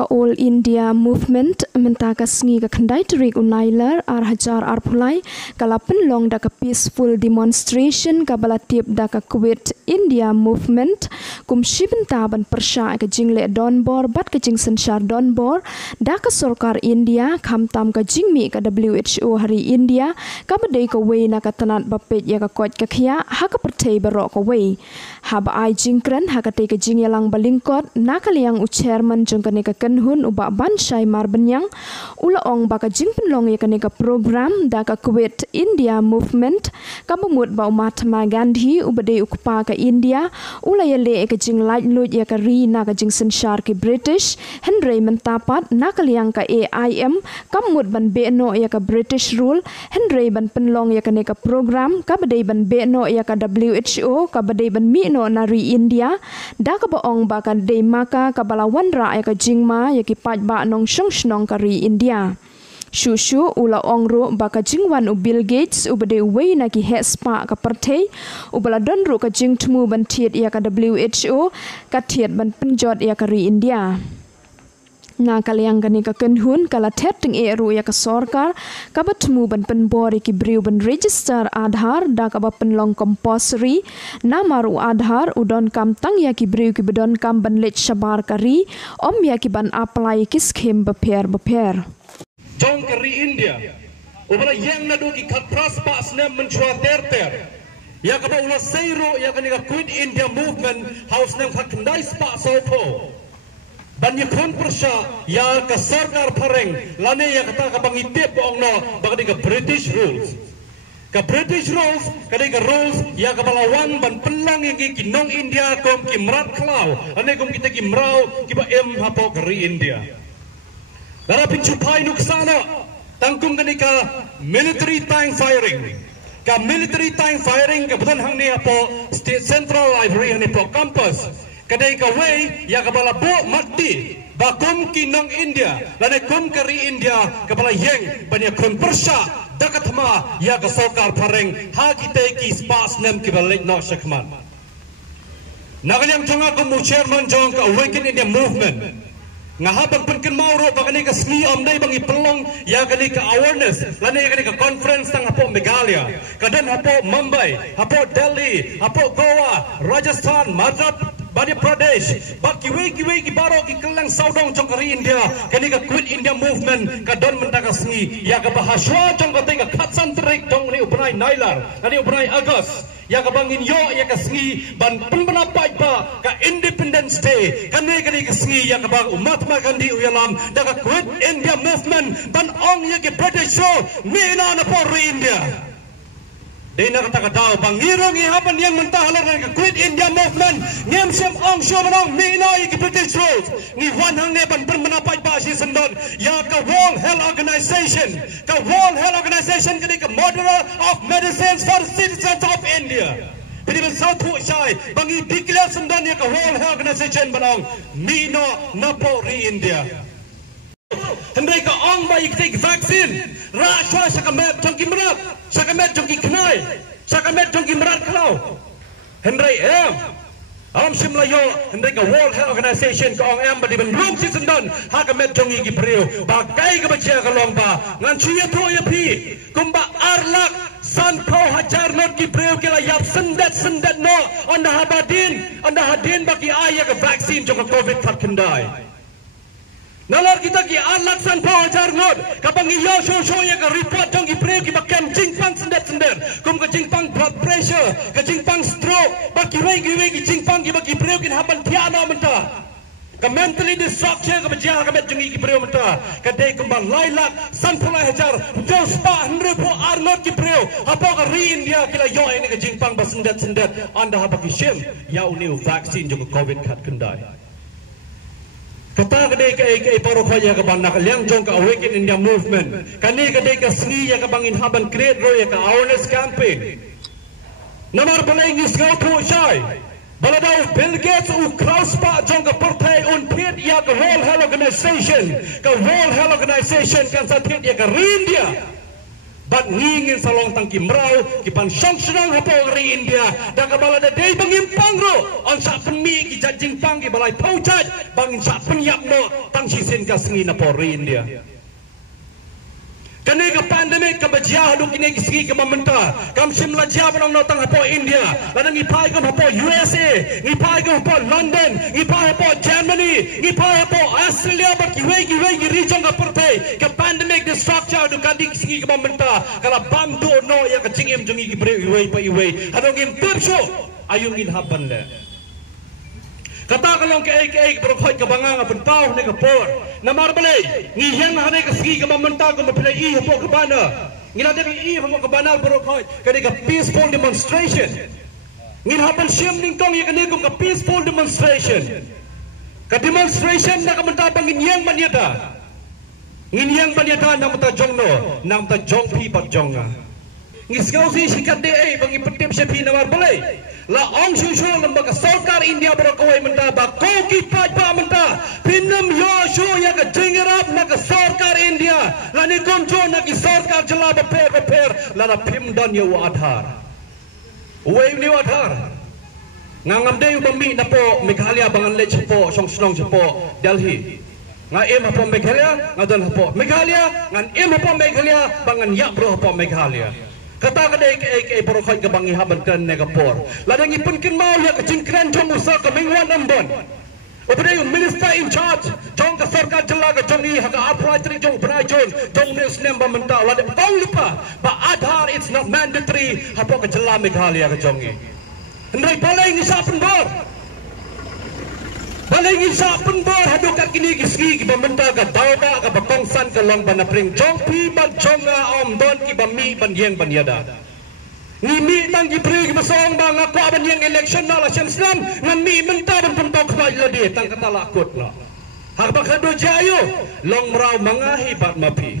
ka All India Movement menta ka sngi ka khandai tarik unailar ar hajar ar phulai kalapen long da ka peaceful demonstration ka balatip da ka Quit India Movement kum shibenta ban persha ka jingle donbor bat ka jing sanshar donbor da ka sarkar India kham tam ka jingmi ka WHO hari India ka badai ka wei na ka tanat bapet ya ka kot ka khia ha ka perthei barok ka wei ha ba ai jingkran ha ka te ka jing yalang balingkot na ka liang chairman jong ka ne ka kanhun uba ban shai mar benyang ula ong ba ka jing penlong ya ka ne ka program da ka Quit India Movement ka bumut ba Mahatma Gandhi ubade ukpa ka India ula ya le ka jing light lut ya ka ri na ka jing sanshar ki British Henry mentapat na ka liang ka AIM ka mut ban be no ya ka British rule Henry ban penlong ya ka ne ka program ka bade ban be no ya ka WHO ka bade ban mi no na ri India da ka ba ong ba ka de maka ka balawan ra ya ka jingma ya ki pat ba nong shong shnong ka ri India Shushu ula ongru baka jingwan u Bill Gates u bade wei na ki hespa ka partei u bala donru ka jing tmu ban thiet ya ka WHO ka thiet ban penjot ya ka ri India na kaliang gani ka kenhun kala tetting eru ya ka sorkar ka batmu ban penbori ki briu ban register Aadhaar da ka ba penlong compulsory na maru Aadhaar udon kam tang ya ki briu ki bedon kam ban lech shabar kari om ya ki ban apply ki scheme beper Jong kari India, ubala yang nadu ki katras pas nem menchua ter. Ya kaba ulas seiro ya kani ka Quit India Movement house nem kakndai spa sopo. Banyak kon persya ya ka sarkar pareng lane ya kata ka bangitip ong no bagadi ka British rules. Ka British rules kadi ka rules ya ka balawan ban pelang yang ki nong India kom ki merat klau ane kom kita ki mrau ki ba em hapo kari India. Dara pincupai nuksana tangkum kani ka military tank firing ka military tank firing ka bukan hang ni apo state central library ni po campus kadai ka way ya ka bala bo mati bakum kinong India lane kum kari India ka bala yeng banya kun persya dakat ma ya ka sokar pareng ha kita ki spas nem ki balik no shakman nagalyang jonga ko mu chairman jong ka Awaken India Movement ngahabang penken mauro bagani ka sni amdai bangi pelong ya gani ka awareness lani gani ka conference tang hapo Meghalaya kadan hapo Mumbai hapo Delhi hapo Goa Rajasthan Madhya Pradesh bak kiwe ki baro ki kelang saudong jong kari India gani ka Quit India Movement ka don mentaka sni ya ka bahaswa jong ka tenga khatsan terik jong ni ubnai nailar ani ubnai August ya ka bangin yo ya ka sngi ban penpenapaj ba ka Independence Day kani ka sngi ya ka bang Mahatma Gandhi uyalam da ka Quit India Movement ban ong ya ki British show mina na por India dena kata ka daw bang irong ihapan yang mentahalar ka Quit India Movement ngem sem ong show manong mina ya ki British show ni wan hang ne ban penapaj ba si sendon ya ka World Health Organization kani ka Model of Medicines for Citizens of India Jadi besar tu saya bangi declare sendiri ya ka World Health Organization balong mino napo ri India. Hendai ka ong ba iktik vaksin raswa sakamet jongki merat sakamet jongki kenai sakamet jongki merat kalau hendai alam simlayo hendai ka World Health Organization ka ong ba di belum si sendon hakamet jongki ki priu bagai ka baca kalong ba ngan cia tu ya pi kumba arlak san kau hajar not ki preu kila yap sendat no anda hadin bagi ayah ke vaksin joko COVID kat kendai nalar kita ki alak san kau hajar not kapang iyo show ya ke report jong ki preu ki bakam jingpang sendat kum ke jingpang blood pressure ke jingpang stroke bagi wei ki jingpang ki bagi preu ki hapan tiana mentah ka mentally destruction ka bajia ka met jungi ki preu mata ka dei kumbang lailak san pulai hajar jo spa hendre po arnot ki preu apa ka ri India kila yo ini ka jingpang ba sendat anda haba ki shim ya uniu vaksin jo COVID kat kendai kata ka dei ka paro khoya ka ban nak liang jong ka Awaken India Movement kani ka dei ka sni ya ka bangin haban create ro ya ka awareness campaign nomor balai ngis go tu shai Baladau Bill Gates u krauspa jong ka partai unpit ya ka World Health Organization kan sa tit ya ka India Bat ngingin salong tangki merau kipan syong senang hapo ngeri India dan kabala da day bangimpang ro on sa pemi ki jajing pang ki balai paujat bangin sa penyap no tang sisin ka sengi na po ri India. Kani ka pandemic ka bajia hadu kini kisi ka mamenta kam simla jia banang no tang hapo India ladang ipai ka hapo USA ipai ka hapo London ipai hapo Germany ipai hapo Australia bat ki wei region ka pertai ka pandemic the structure hadu kadi kisi ka mamenta kala bam do no ya ka jingim jungi ki bre wei pa iwei hadu ngim tipso ayungin haban le kata kalong ke ek berkhoi ka bangang apan pau ne ka por na mar balai ngi yang hane ka sigi ka mamenta ka mapilai I hapo ka bana ngina de I hapo ka bana berkhoi ka ka peaceful demonstration ngin hapan siam ning tong ya ka peaceful demonstration ka demonstration na ka menta bangin yang manyata ngin yang manyata na mata jongno na mata jong pi pat jonga ngisgau si sikat de bangi petip sepi na mar balai la ong shushu lembaga sarkar India berkawai menta ba koki pajpa menta pinam yoshu ya ka jingerap na ka sarkar India la ni konjo na ki sarkar jala ba per la na pim don yo adhar wei ni adhar ngangam de bami na po Meghalaya bangan le po song snong po Delhi nga em po Meghalaya ngadal po Meghalaya ngan em po Meghalaya bangan ya bro po Meghalaya kata kadai ke berkhoi ke bangi haban kan negapor ladang ipun kin mau ya kecingkran jong usa ke mingwan ambon opre minister in charge jong ka sarkar jala ka jongi haka approach jong brai jong nesnem ba menta ladang tong lupa ba adhar it's not mandatory hapo ka jala Meghalaya ka jongi ndai balai ni sa penbor balai ni sa penbor hadu ka kini kisgi ki ba menta ka dauda ka ba kongsan ka long ba na pring jong pi ba jonga om don ki ba mi ban yeng ban yada ni mi tang ki pri ki ba song ba nga ko ban yeng election na la Islam ngan mi menta ban pentok ba la de tang kata lakut la hak ba khado jayo long mrau mangahi bat mapi